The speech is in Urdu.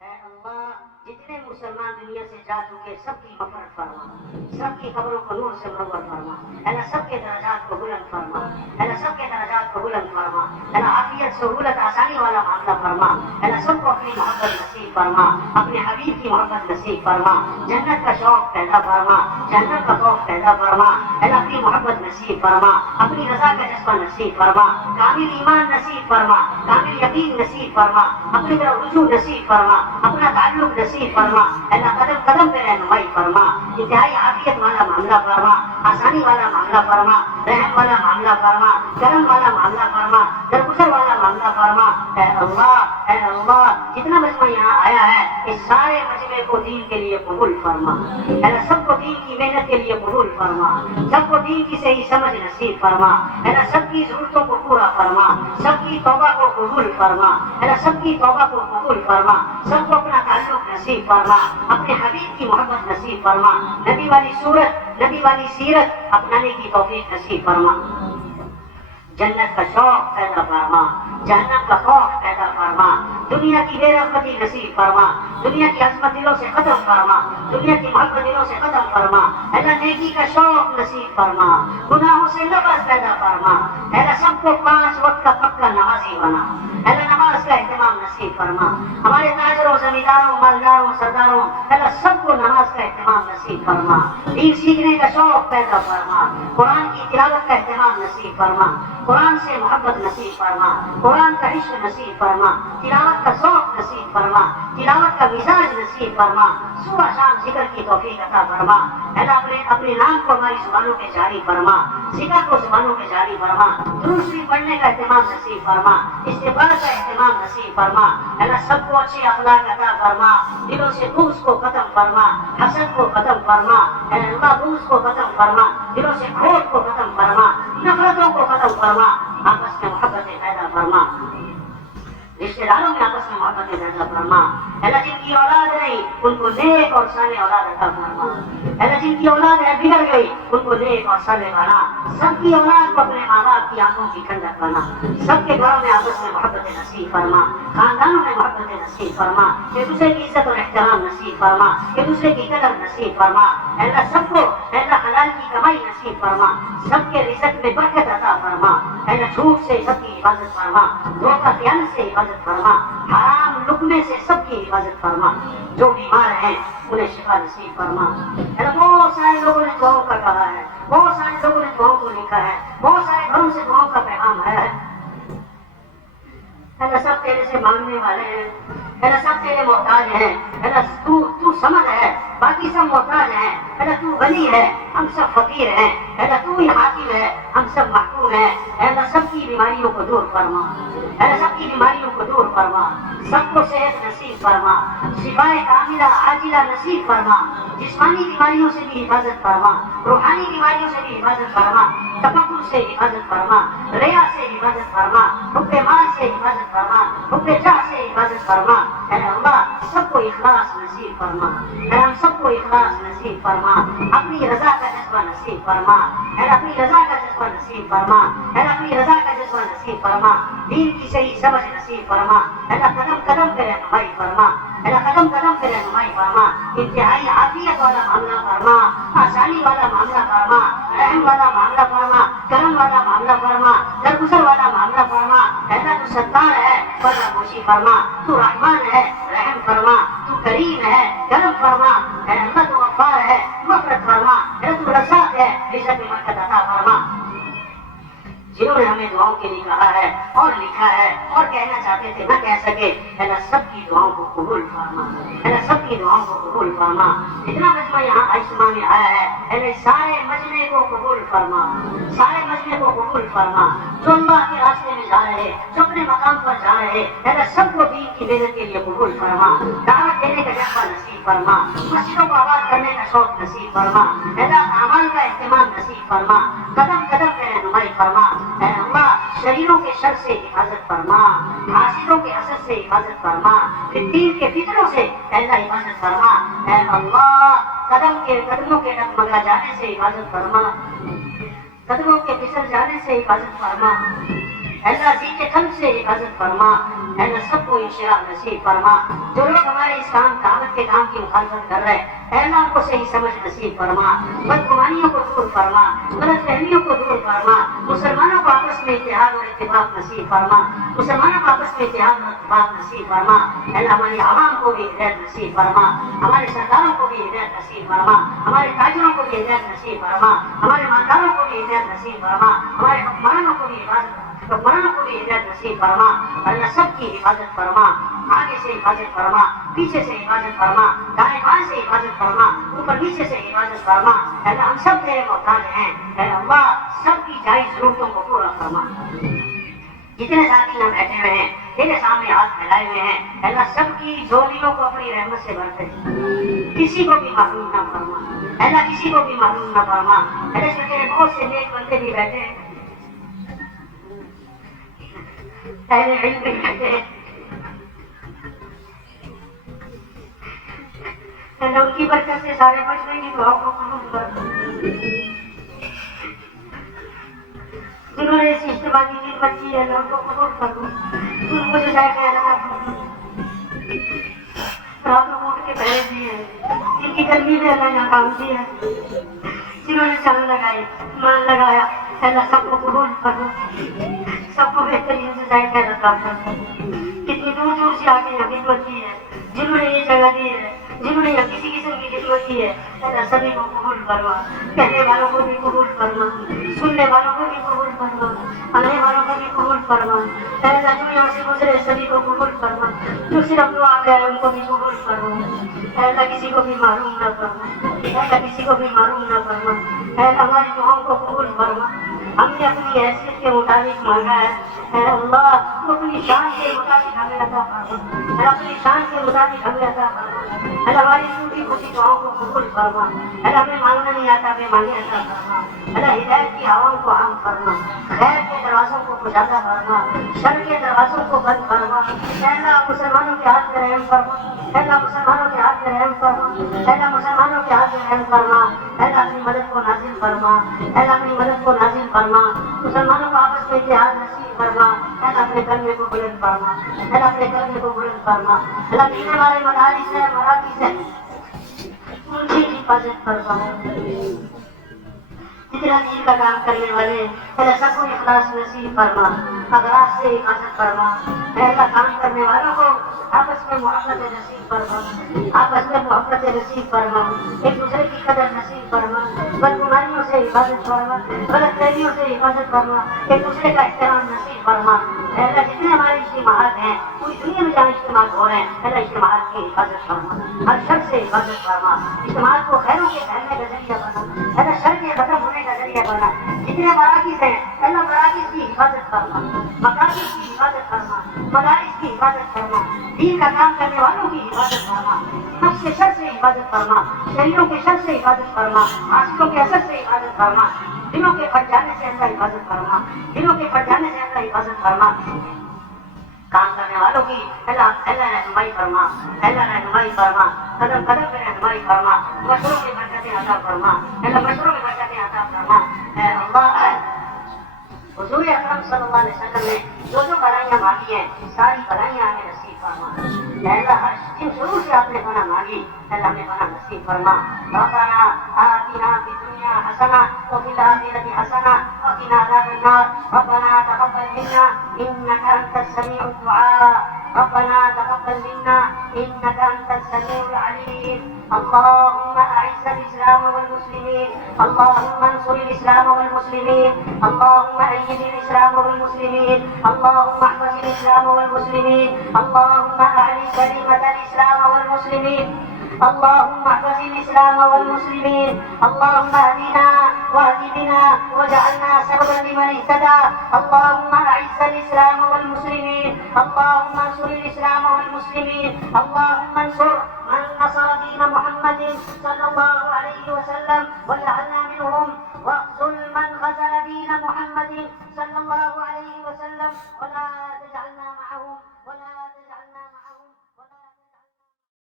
اے اللہ جتنے مسلمان دنیا سے جا چکے سب کی مغفرت فرما، سب کی قبروں کو نور سے منور فرما، اللہ سب کے درجات کو بلند فرما، اللہ سب کے درجات کو بلند فرما، اللہ عافیت سہولت آسانی والا معاملہ فرما، اللہ سب کو اپنی محبت نصیب فرما، اپنے حبیب کی محبت نصیب فرما، جنت کا شوق پیدا فرما، جنت کا خوف پیدا فرما، اللہ اپنی محبت نصیب فرما، اپنی رضا کا جذبہ نصیب فرما، کامل ایمان نصیب فرما، کامل یقین نصیب فرما، اپنی طرف رجوع نصیب فرما، اپنا تعلق نصیب فرما، اللہ قدم قدم پہ رہنمائی فرما، انتہائی عافیت والا معاملہ فرما، آسانی والا معاملہ فرما، رحم والا معاملہ فرما، کرم والا معاملہ فرما، درگزر والا معاملہ فرما۔ اے اللہ جتنا مجمع یہاں آیا ہے اس سارے مجمع کو دین کے لیے قبول فرما، اللہ سب کو دین کی محنت کے لیے قبول فرما، سب کو دین کی صحیح سمجھ نصیب فرما، اللہ سب کی ضرورتوں کو پورا فرما، سب کی توبہ کو قبول فرما، اللہ سب کی توبہ کو قبول فرما، سب کو اپنا تعلق نصیب فرما، اپنے حبیب کی محبت نصیب فرما، نبی والی صورت نبی والی سیرت اپنانے کی توفیق نصیب فرما، جنت کا شوق پیدا فرما، جہنم کا خوف پیدا فرما، دنیا کی بے رغبتی نصیب فرما، دنیا کی عظمت دلوں سے ختم فرما، دنیا کی محبت دلوں سے ختم فرما، اللہ نیکی کا شوق نصیب فرما، گناہوں سے نفرت پیدا فرما، اللہ سب کو 5 وقت کا پکا نمازی بنا، اللہ نماز کا اہتمام نصیب فرما، ہمارے تاجروں زمینداروں مالداروں سرداروں اللہ سب کو نماز کا اہتمام نصیب فرما، دین سیکھنے کا شوق پیدا فرما، قرآن کی تلاوت کا اہتمام نصیب فرما، قرآن سے محبت نصیب فرما، قرآن کا عشق نصیب فرما، تلاوت کا ذوق نصیب فرما، تلاوت کا مزاج نصیب فرما، صبح شام ذکر کی توفیق عطا فرما، اللہ اپنے نام کو ہماری زبانوں پہ جاری فرما، ذکر کو زبانوں پہ جاری فرما، درود شریف پڑھنے کا اہتمام نصیب فرما، استغفار کا اہتمام نصیب فرما، اللہ سب کو اچھے اخلاق عطا فرما، دلوں سے بغض کو ختم فرما، حسد کو ختم فرما، اللہ بغض کو ختم فرما، دلوں سے کھوٹ کو ختم فرما، نفرتوں کو ختم فرما، آپس میں محبتیں پیدا فرما، رشتے داروں میں آپس میں محبتیں پیدا فرما، اللہ جن کی اولاد نہیں ان کو نیک اور صالح اولاد عطا فرما، اللہ جن کی اولاد ہے بگڑ گئی ان کو نیک اور صالح بنا، سب کی اولاد کو اپنے ماں باپ کی آنکھوں کی ٹھنڈک بنا، سب کے گھروں میں آپس میں محبت نصیب فرما، خاندانوں میں محبت نصیب فرما، ایک دوسرے کی عزت اور احترام نصیب فرما، ایک دوسرے کی قدر نصیب فرما، اللہ سب کو اللہ حلال کی کمائی نصیب فرما، سب کے رزق میں برکت عطا فرما، اللہ جھوٹ سے سب کی حفاظت فرما، دھوکہ خیانت سے حفاظت فرما، حرام لقمے سے سب کی حفاظت فرما، جو بیمار ہیں انہیں شفا نصیب فرما، اللہ بہت سارے لوگوں نے دعاؤں کا کہا ہے، بہت سارے لوگوں نے دعاؤں کو لکھا ہے، بہت سارے گھروں سے دعاؤں کا پیغام ہے، اللہ سب تیرے سے مانگنے والے ہیں، اللہ سب تیرے محتاج ہیں، اللہ تو سمجھ ہے باقی سب محتاج ہیں، اللہ تو غنی ہے ہم سب فقیر ہیں، اللہ تو ہی حاکم ہے ہم سب محکوم ہیں، اللہ سب کی بیماریوں کو دور فرما، اللہ سب کی بیماریوں کو دور فرما، سب کو صحت نصیب فرما، شفائے کاملہ عاجلہ نصیب فرما، جسمانی بیماریوں سے بھی حفاظت فرما، روحانی بیماریوں سے بھی حفاظت فرما، تفکر سے حفاظت فرما، ریا سے حفاظت فرما، حب مال سے حفاظت فرما، حب جاہ سے حفاظت فرما، اے اللہ سب کو اخلاص نصیب فرما، اے ہم سب کو اخلاص نصیب فرما، اپنی رضا کا جذبہ نصیب فرما، اے اپنی رضا کا جذبہ نصیب فرما، اے اپنی رضا کا جذبہ نصیب فرما، دین کی صحیح سمجھ نصیب فرما، اے قدم قدم پہ رہنمائی فرما، اے قدم قدم پہ رہنمائی فرما، انتہائی عافیت والا معاملہ فرما، آسانی والا معاملہ فرما، رحم والا معاملہ فرما، کرم والا معاملہ فرما، درگزر والا معاملہ فرما، ایسا تو ستار ہے پردہ پوشی فرما، تو رحمان ہے رحم فرما، تو کریم ہے کرم فرما، اے اللہ تو غفار ہے مغفرت فرما، اے تو رزاق ہے رزق میں برکت عطا فرما، جنہوں نے ہمیں دعاؤں کے لیے کہا ہے اور لکھا ہے اور کہنا چاہتے تھے نہ کہہ سکے، اللہ سب کی دعاؤں کو قبول فرما، اللہ سب کی دعاؤں کو قبول فرما، جتنا مجمع یہاں اجتماع میں آیا ہے اللہ سارے مجمع کو قبول فرما، سارے مجمع کو قبول فرما، جو اللہ کے راستے میں جا رہے جو اپنے مقام پر جا رہے اللہ سب کو دین کی محنت کے لیے قبول فرما، دعوت دینے کا جذبہ نصیب فرما، مسجدوں کو آباد کرنے کا شوق نصیب فرما، اللہ اعمال کا اہتمام نصیب فرما، قدم قدم پہ رہنمائی فرما، اے اللہ شریروں کے شر سے حفاظت فرما، حاسدوں کے حسد سے حفاظت فرما، دین کے فتنوں سے اللہ حفاظت فرما، اے اللہ قدموں کے ڈگمگا جانے سے حفاظت فرما، قدموں کے پھسل جانے سے حفاظت فرما، اللہ جی کے قلب سے حفاظت فرما، اللہ سب کو انشراح نصیب فرما۔ جو لوگ ہمارے اس کام دعوت کے کام کی مخالفت کر رہے ہیں اللہ ان کو صحیح سمجھ نصیب فرما، بدگمانیوں کو دور فرما، غلط فہمیوں کو دور فرما، مسلمانوں کو آپس میں اتحاد اور اتفاق نصیب فرما، مسلمانوں کو آپس میں اتحاد اور اتفاق نصیب فرما۔ اللہ ہماری عوام کو بھی ہدایت نصیب فرما، ہمارے سرداروں کو بھی ہدایت نصیب فرما، ہمارے تاجروں کو بھی ہدایت نصیب فرما، ہمارے مالداروں کو بھی ہدایت نصیب فرما، ہمارے حکمرانوں کو بھی حکمرانوں کو بھی ہدایت نصیب فرما۔ اللہ سب کی حفاظت فرما، آگے سے حفاظت فرما، پیچھے سے حفاظت فرما، دائیں بائیں سے حفاظت فرما، اوپر نیچے سے حفاظت فرما۔ اللہ ہم سب تیرے محتاج ہیں، اے اللہ سب کی جائز ضرورتوں کو پورا فرما۔ جتنے ساتھی یہاں بیٹھے ہوئے ہیں تیرے سامنے ہاتھ پھیلائے ہوئے ہیں، اللہ سب کی جھولیوں کو اپنی رحمت سے بھر دے، کسی کو بھی محروم نہ فرما، اللہ کسی کو بھی محروم نہ فرما۔ اللہ اس میں تیرے بہت سے نیک بندے بھی بیٹھے ہیں، اہل علم بھی بیٹھے ہیں، اللہ ان کی برکت سے سارے بچنے کی دعا کو قبول کر۔ جنہوں نے اس اجتماع کی خدمت کی ہے اللہ ان کو قبول کر دو، ان کو جو چاہے کہنا رات کو اٹھ کے پہلے دیے ہیں، ان کی گرمی میں اللہ نے کام دیا ہے، جنہوں نے چاند لگائی مان لگایا اللہ سب کو قبول کر دو، سب کو بہترین سے چاہے کہنا کر دو۔ کتنی دور دور سے آ کے یہاں خدمت کی ہے، جنہوں نے یہ جگہ دی ہے، جنہوں نے کسی قسم کی خدمت کی ہے اللہ سبھی کو قبول فرما، کہنے والوں کو بھی قبول فرما، سننے والوں کو بھی قبول فرما، آنے والوں کو بھی قبول فرما۔ اللہ جو یہاں سے گزرے سبھی کو قبول فرما، جو صرف دعا گئے ان کو بھی قبول فرما۔ اللہ کسی کو بھی معلوم نہ فرما، اللہ کسی کو بھی معلوم نہ فرما، اللہ ہماری دعاؤں کو قبول فرما۔ ہم نے اپنی حیثیت کے مطابق مانگا ہے، اے اللہ تو اپنی شان کے مطابق ہمیں عطا فرما، اے اپنی شان کے مطابق ہمیں عطا فرما، اے ہماری ٹوٹی پھوٹی دعاؤں کو قبول فرما، اے ہمیں مانگنا نہیں آتا ہمیں مانگے عطا فرما، اے ہدایت کی ہواؤں کو عام فرما، خیر کے دروازوں کو کشادہ فرما، شر کے دروازوں کو بند فرما۔ اے اللہ مسلمانوں کے ہاتھ میں رحم فرما، اے اللہ مسلمانوں کے ہاتھ میں رحم فرما، اے اللہ مسلمانوں کے ہاتھ میں رحم فرما، اے اللہ اپنی مدد کو نازل فرما، اے اللہ اپنی مدد کو نازل فرما، مسلمانوں کو آپس میں اتحاد نصیب فرما، اے اللہ اپنے کلمے کو بلند فرما، اے اللہ اپنے کلمے کو بلند فرما۔ اللہ پینے والے مدارس ہے مراکز ہے ان کی حفاظت فرما، جتنا دین کا کام کرنے والے اللہ سب کو اخلاص نصیب فرما، اغراض سے حفاظت فرما، ایسا کام کرنے والوں کو آپس میں محبت نصیب فرما، آپس میں محبت نصیب فرما، ایک دوسرے کی قدر نصیب فرما، بدگمانیوں سے حفاظت فرما، غلط فہمیوں سے حفاظت فرما، ایک دوسرے کا احترام نصیب فرما۔ اللہ جتنے ہمارے اجتماعات ہیں پوری دنیا میں جہاں اجتماعات ہو رہے ہیں اللہ اجتماعات کی حفاظت فرما، ہر شر سے حفاظت فرما، اجتماعات کو خیروں کے پھیلنے کا ذریعہ بنا، اللہ شر کے ختم ہونے کا ذریعہ بنا۔ جتنے مراکز ہیں اللہ مراکز کی حفاظت فرما، مکاتب کی حفاظت فرما، مدارس کی حفاظت فرما، دین کا کام کرنے والوں کی حفاظت فرما، نفس کے شر سے حفاظت فرما، شریروں کے شر سے حفاظت فرما، عاشقوں کے اثر سے حفاظت فرما، دلوں کے پھٹ جانے سے اللہ حفاظت فرما، دلوں کے پھٹ جانے سے اللہ حفاظت فرما۔ کام کرنے والوں کی اللہ رہنمائی فرما، اللہ رہنمائی فرما، قدم قدم پہ رہنمائی فرما، مشوروں کی برکتیں عطا فرما، اللہ مشوروں کی برکتیں عطا فرما۔ اے اللہ حضور اکرم صلی اللہ علیہ وسلم نے جو جو بھلائیاں مانگی ہیں ساری بھلائیاں ہمیں نصیب فرما۔ اے اللہ جن شروع سے آپ نے پناہ مانگی اللہ ہمیں پناہ نصیب فرما۔ ربنا آتنا فی الدنیا حسنہ وفی الآخرۃ حسنہ وقنا عذاب النار۔ ربنا تقبل منا انک انت السمیع الدعاء، ربنا تقبل منا انك انت السميع العليم۔ اللهم اعز الاسلام والمسلمين، اللهم انصر الاسلام والمسلمين، اللهم ايد الاسلام والمسلمين، اللهم احفظ الاسلام والمسلمين، اللهم اعلي كلمة الاسلام والمسلمين، اللهم احفظ الاسلام والمسلمين، اللهم اهدنا واهد بنا واجعلنا سببا لمن اهتدى، اللهم اعز الاسلام والمسلمين، اللهم انصر الاسلام والمسلمين، اللهم انصر من نصر دين محمد صلى الله عليه وسلم۔